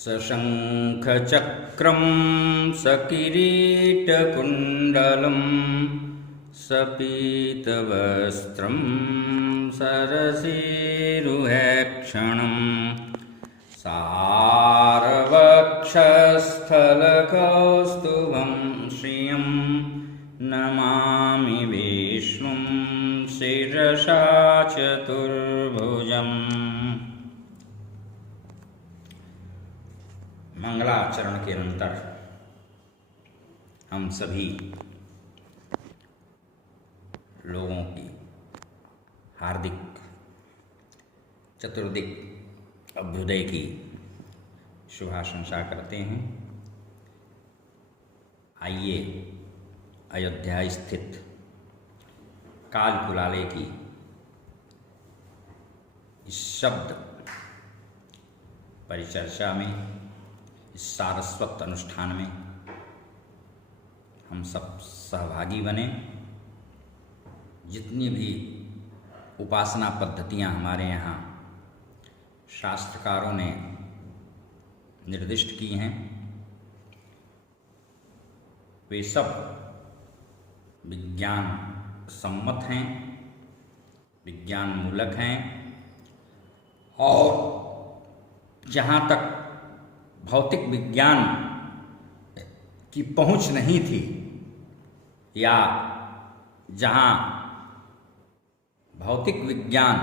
सशङ्खचक्रं सकिरीटकुण्डलं सपीतवस्त्रं सरसीरुहेक्षणं सारवक्षस्थलकौस्तुभं श्रियं नमामि विष्णुं शिरसा चतुर्भुजम्। मंगलाचरण के अंतर हम सभी लोगों की हार्दिक चतुर्दिक अभ्युदय की शुभाशंसा करते हैं। आइए अयोध्या स्थित काल कुलाले की इस शब्द परिचर्चा में, इस सारस्वत अनुष्ठान में हम सब सहभागी बने। जितनी भी उपासना पद्धतियां हमारे यहाँ शास्त्रकारों ने निर्दिष्ट की हैं, वे सब विज्ञान सम्मत हैं, विज्ञान मूलक हैं और जहाँ तक भौतिक विज्ञान की पहुंच नहीं थी या जहाँ भौतिक विज्ञान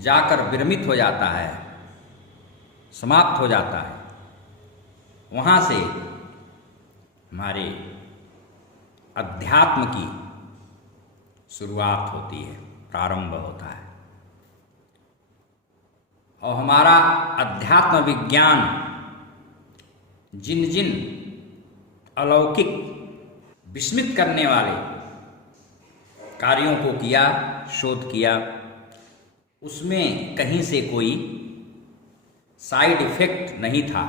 जाकर विरमित हो जाता है, समाप्त हो जाता है, वहाँ से हमारे अध्यात्म की शुरुआत होती है, प्रारंभ होता है। और हमारा अध्यात्म विज्ञान जिन जिन अलौकिक विस्मित करने वाले कार्यों को किया, शोध किया, उसमें कहीं से कोई साइड इफेक्ट नहीं था।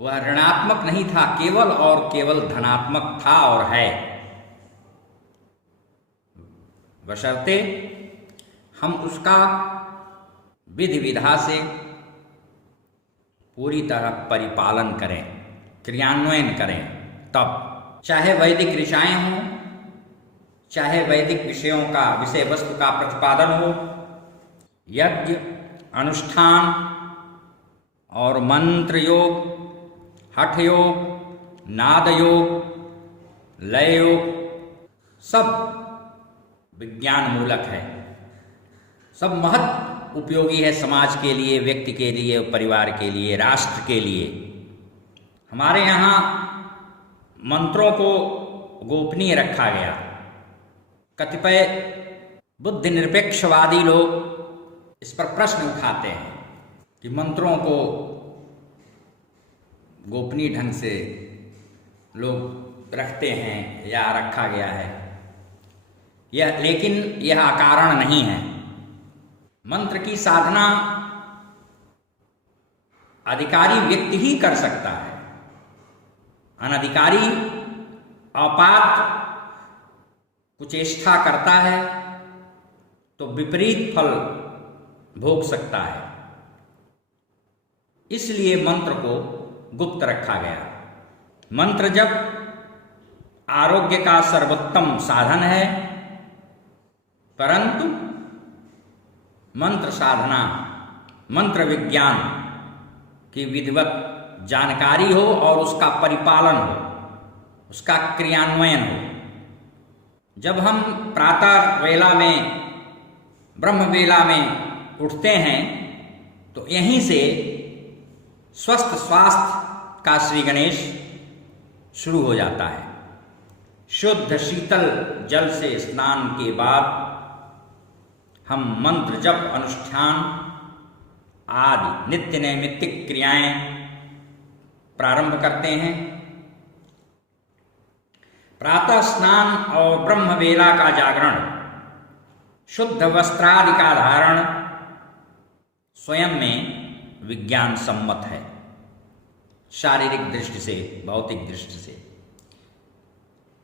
वह ऋणात्मक नहीं था, केवल और केवल धनात्मक था और है, बशर्ते हम उसका विधि विधा से पूरी तरह परिपालन करें, क्रियान्वयन करें। तब चाहे वैदिक ऋचाएं हों, चाहे वैदिक विषयों का, विषय वस्तु का प्रतिपादन हो, यज्ञ अनुष्ठान और मंत्र योग, हठ योग, नाद योग, लय योग, सब विज्ञान मूलक है, सब महत् उपयोगी है समाज के लिए, व्यक्ति के लिए, परिवार के लिए, राष्ट्र के लिए। हमारे यहाँ मंत्रों को गोपनीय रखा गया। कतिपय बुद्धि निरपेक्षवादी लोग इस पर प्रश्न उठाते हैं कि मंत्रों को गोपनीय ढंग से लोग रखते हैं या रखा गया है, लेकिन यह अकारण नहीं है। मंत्र की साधना अधिकारी व्यक्ति ही कर सकता है। अनधिकारी अपात्र कुचेष्टा करता है तो विपरीत फल भोग सकता है। इसलिए मंत्र को गुप्त रखा गया। मंत्र जब आरोग्य का सर्वोत्तम साधन है, परंतु मंत्र साधना, मंत्र विज्ञान की विधिवत जानकारी हो और उसका परिपालन हो, उसका क्रियान्वयन हो। जब हम प्रातः वेला में, ब्रह्म वेला में उठते हैं तो यहीं से स्वस्थ स्वास्थ्य का श्री गणेश शुरू हो जाता है। शुद्ध शीतल जल से स्नान के बाद हम मंत्र जप अनुष्ठान आदि नित्य नैमित्तिक क्रियाएं प्रारंभ करते हैं। प्रातः स्नान और ब्रह्म वेला का जागरण, शुद्ध वस्त्रादि का धारण स्वयं में विज्ञान सम्मत है, शारीरिक दृष्टि से, भौतिक दृष्टि से।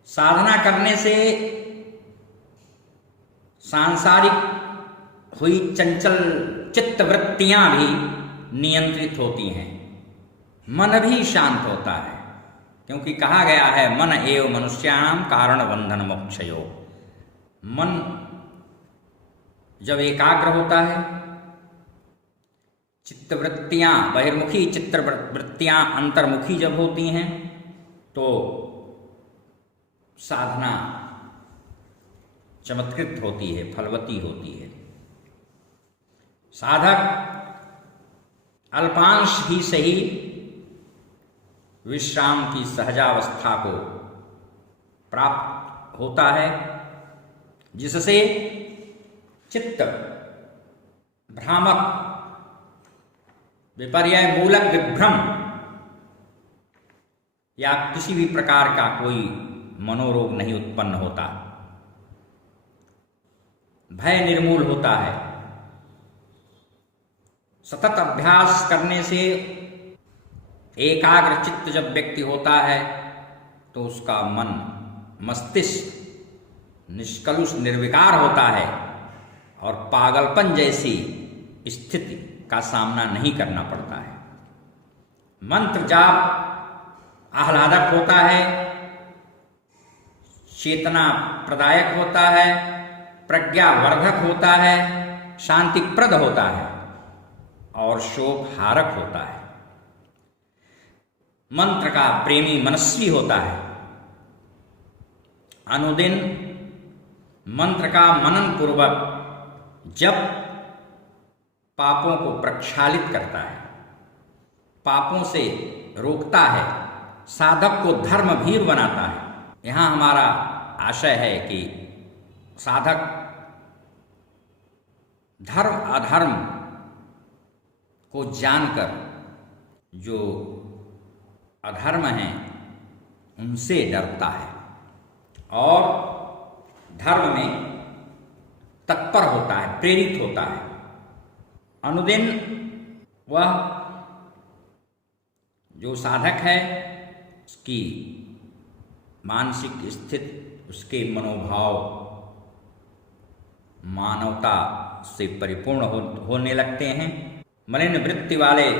साधना करने से सांसारिक हुई चंचल चित्त वृत्तियां भी नियंत्रित होती हैं, मन भी शांत होता है, क्योंकि कहा गया है मन एव मनुष्याणाम कारण बंधन मोक्षयो। मन जब एकाग्र होता है, चित्तवृत्तियां बहिर्मुखी, चित्तवृत्तियां अंतर्मुखी जब होती हैं, तो साधना चमत्कृत होती है, फलवती होती है। साधक अल्पांश ही सही विश्राम की सहजावस्था को प्राप्त होता है, जिससे चित्त भ्रामक, विपर्य मूलक विभ्रम या किसी भी प्रकार का कोई मनोरोग नहीं उत्पन्न होता, भय निर्मूल होता है। सतत अभ्यास करने से एकाग्र चित्त जब व्यक्ति होता है तो उसका मन, मस्तिष्क निष्कलुष निर्विकार होता है और पागलपन जैसी स्थिति का सामना नहीं करना पड़ता है। मंत्र जाप आह्लादक होता है, चेतना प्रदायक होता है, प्रज्ञावर्धक होता है, शांतिप्रद होता है और शोक हारक होता है। मंत्र का प्रेमी मनस्वी होता है, अनुदिन मंत्र का मनन पूर्वक जप पापों को प्रक्षालित करता है, पापों से रोकता है, साधक को धर्मभीर बनाता है। यहाँ हमारा आशय है कि साधक धर्म अधर्म को जानकर जो अधर्म हैं उनसे डरता है और धर्म में तत्पर होता है, प्रेरित होता है। अनुदिन वह जो साधक है उसकी मानसिक स्थिति, उसके मनोभाव मानवता से परिपूर्ण होने लगते हैं। मलिन वृत्ति वाले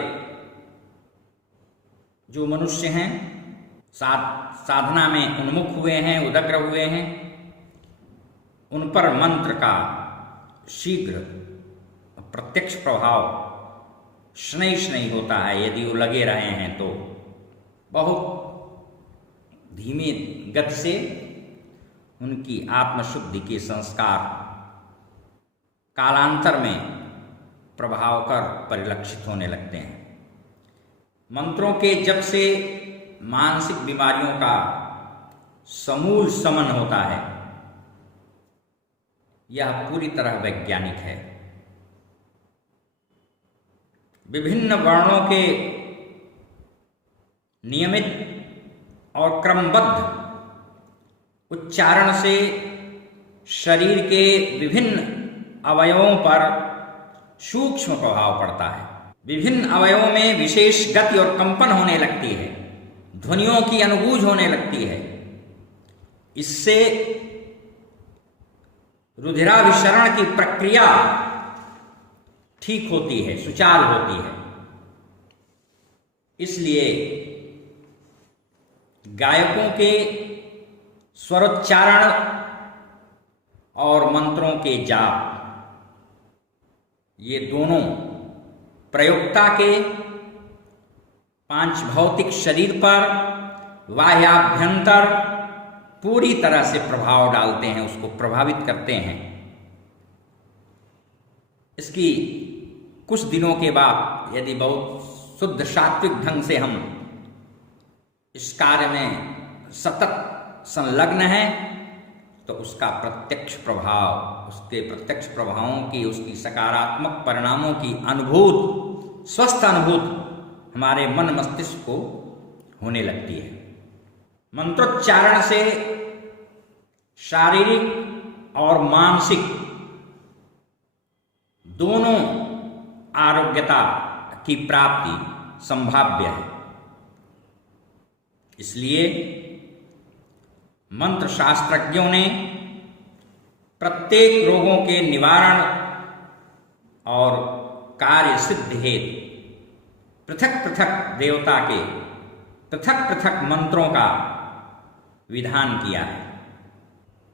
जो मनुष्य हैं, साधना में उन्मुख हुए हैं, उदग्र हुए हैं, उन पर मंत्र का शीघ्र प्रत्यक्ष प्रभाव शनैः शनैः होता है। यदि वो लगे रहे हैं तो बहुत धीमी गति से उनकी आत्मशुद्धि के संस्कार कालांतर में प्रभाव कर परिलक्षित होने लगते हैं। मंत्रों के जप से मानसिक बीमारियों का समूल शमन होता है। यह पूरी तरह वैज्ञानिक है। विभिन्न वर्णों के नियमित और क्रमबद्ध उच्चारण से शरीर के विभिन्न अवयवों पर सूक्ष्म प्रभाव पड़ता है। विभिन्न अवयवों में विशेष गति और कंपन होने लगती है, ध्वनियों की अनुभूति होने लगती है। इससे रुधिराभिसरण की प्रक्रिया ठीक होती है, सुचारू होती है। इसलिए गायकों के स्वरोच्चारण और मंत्रों के जाप, ये दोनों प्रयोक्ता के पांच भौतिक शरीर पर बाह्याभ्यंतर पूरी तरह से प्रभाव डालते हैं, उसको प्रभावित करते हैं। इसकी कुछ दिनों के बाद यदि बहुत शुद्ध सात्विक ढंग से हम इस कार्य में सतत संलग्न हैं तो उसका प्रत्यक्ष प्रभाव, उसके प्रत्यक्ष प्रभावों की, उसकी सकारात्मक परिणामों की अनुभूत, स्वस्थ अनुभूत हमारे मन मस्तिष्क को होने लगती है। मंत्रोच्चारण से शारीरिक और मानसिक दोनों आरोग्यता की प्राप्ति संभाव्य है। इसलिए मंत्र शास्त्रज्ञों ने प्रत्येक रोगों के निवारण और कार्य सिद्धि हेतु पृथक पृथक देवता के पृथक पृथक मंत्रों का विधान किया है।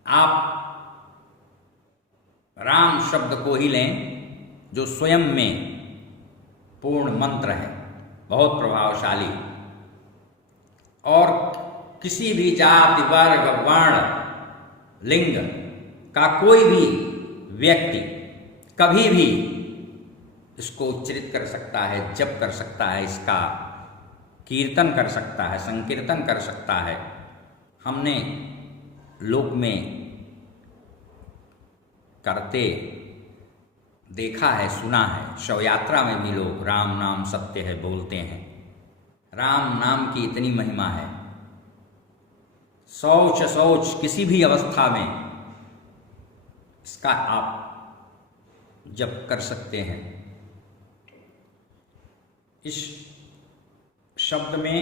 आप राम शब्द को ही लें, जो स्वयं में पूर्ण मंत्र है, बहुत प्रभावशाली, और किसी भी जाति वर्ग वर्ण लिंग का कोई भी व्यक्ति कभी भी इसको उच्चरित कर सकता है, जप कर सकता है, इसका कीर्तन कर सकता है, संकीर्तन कर सकता है। हमने लोक में करते देखा है, सुना है। शव यात्रा में भी लोग राम नाम सत्य है बोलते हैं। राम नाम की इतनी महिमा है। शौच किसी भी अवस्था में इसका आप जप कर सकते हैं। इस शब्द में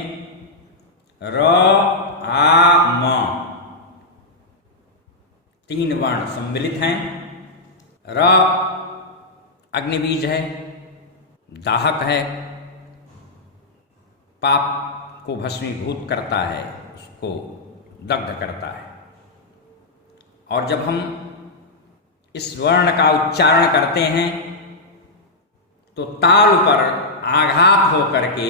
र आ म 3 वर्ण सम्मिलित हैं। र अग्निबीज है, दाहक है, पाप को भस्मीभूत करता है, उसको दग्ध करता है। और जब हम इस वर्ण का उच्चारण करते हैं तो ताल पर आघात होकर के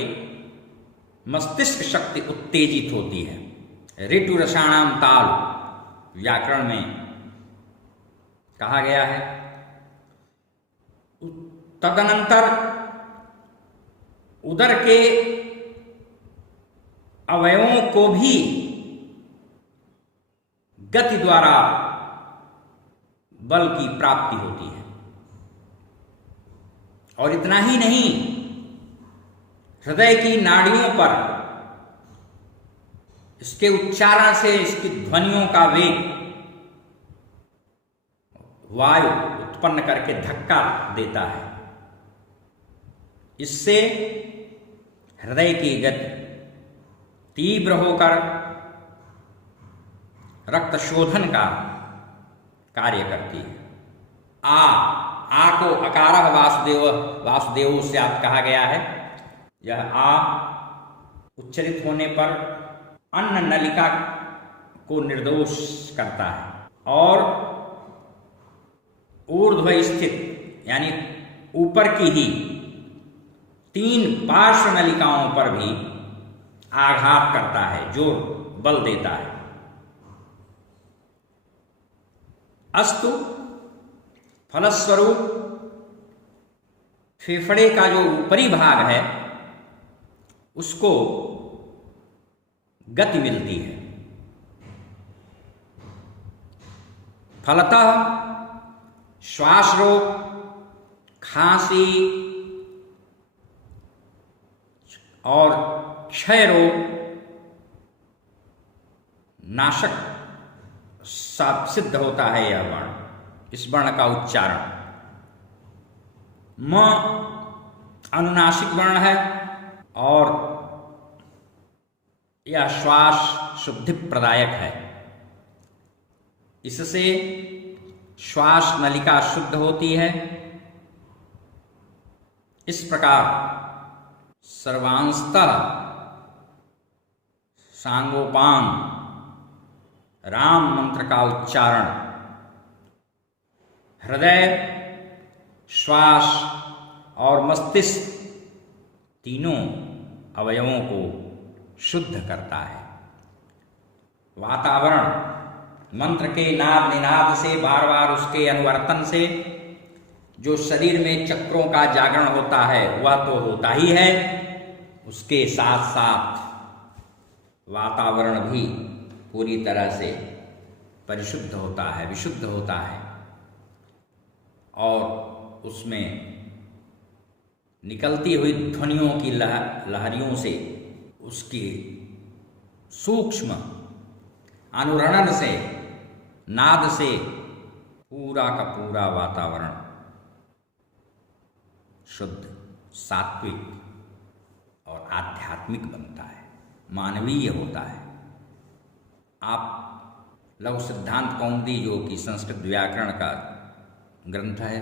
मस्तिष्क शक्ति उत्तेजित होती है। ऋतु रसाणाम ताल व्याकरण में कहा गया है। तदनंतर उदर के अवयवों को भी गति द्वारा बल की प्राप्ति होती है। और इतना ही नहीं, हृदय की नाड़ियों पर इसके उच्चारण से इसकी ध्वनियों का वेग वायु उत्पन्न करके धक्का देता है। इससे हृदय की गति तीव्र होकर रक्त शोधन का कार्य करती है। आ को अकारः वासुदेव से आप कहा गया है। यह आ उच्चरित होने पर अन्न नलिका को निर्दोष करता है और ऊर्ध्व स्थित यानी ऊपर की ही 3 पार्श्व नलिकाओं पर भी आघात करता है, जोर बल देता है। अस्तु फलस्वरूप फेफड़े का जो ऊपरी भाग है उसको गति मिलती है। फलतः श्वास रोग, खांसी और क्षय रोग नाशक सिद्ध होता है। यह वर्ण, इस वर्ण का उच्चारण म अनुनासिक वर्ण है और यह श्वास शुद्धि प्रदायक है। इससे श्वास नलिका शुद्ध होती है। इस प्रकार सर्वांशतः सांगोपांग राम मंत्र का उच्चारण हृदय, श्वास और मस्तिष्क तीनों अवयवों को शुद्ध करता है। वातावरण मंत्र के नाद निनाद से, बार बार उसके अनुवर्तन से जो शरीर में चक्रों का जागरण होता है वह तो होता ही है, उसके साथ साथ वातावरण भी पूरी तरह से परिशुद्ध होता है, विशुद्ध होता है और उसमें निकलती हुई ध्वनियों की लहरियों से, उसकी सूक्ष्म अनुरणन से, नाद से पूरा का पूरा वातावरण शुद्ध, सात्विक और आध्यात्मिक बनता है, मानवीय होता है। आप लघु सिद्धांत कौमुदी जो कि संस्कृत व्याकरण का ग्रंथ है,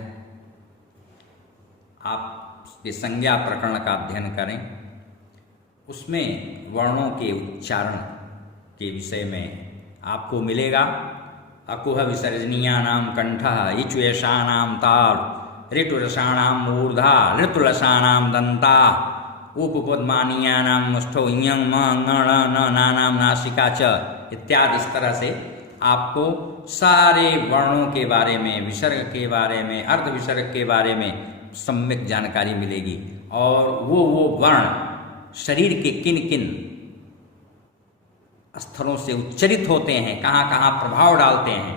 आप ये संज्ञा प्रकरण का अध्ययन करें। उसमें वर्णों के उच्चारण के विषय में आपको मिलेगा। अकुह विसर्जनीयानां कंठः, इच्वेशानां तार, ऋटुरसाणां मूर्धा, ऋतुलसानां दंता, उपपद्मानीयानां मुष्ठौ, इयं म ङ न नानां नासिका च इत्यादि। इस तरह से आपको सारे वर्णों के बारे में, विसर्ग के बारे में, अर्ध विसर्ग के बारे में सम्यक जानकारी मिलेगी। और वो वर्ण शरीर के किन किन स्थलों से उच्चरित होते हैं, कहाँ कहाँ प्रभाव डालते हैं,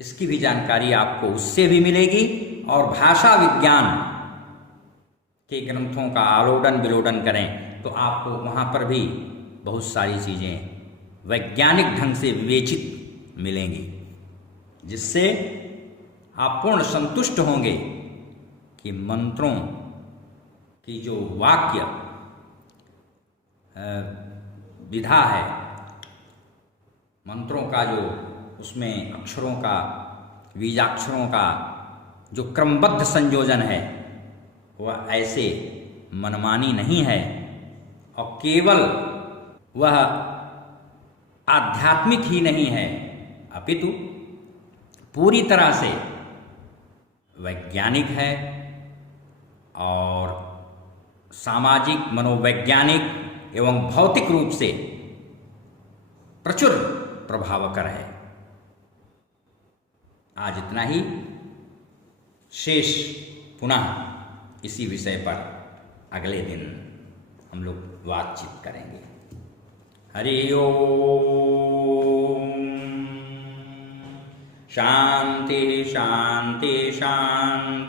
इसकी भी जानकारी आपको उससे भी मिलेगी। और भाषा विज्ञान के ग्रंथों का आलोडन विलोडन करें तो आपको वहाँ पर भी बहुत सारी चीज़ें वैज्ञानिक ढंग से विवेचित मिलेंगी, जिससे आप पूर्ण संतुष्ट होंगे कि मंत्रों की जो वाक्य विधा है, मंत्रों का जो उसमें अक्षरों का, बीजाक्षरों का जो क्रमबद्ध संयोजन है, वह ऐसे मनमानी नहीं है और केवल वह आध्यात्मिक ही नहीं है, अपितु पूरी तरह से वैज्ञानिक है और सामाजिक, मनोवैज्ञानिक एवं भौतिक रूप से प्रचुर प्रभावकर है। आज इतना ही। शेष पुनः इसी विषय पर अगले दिन हम लोग बातचीत करेंगे। हरि ओम। शांति शांति शांति।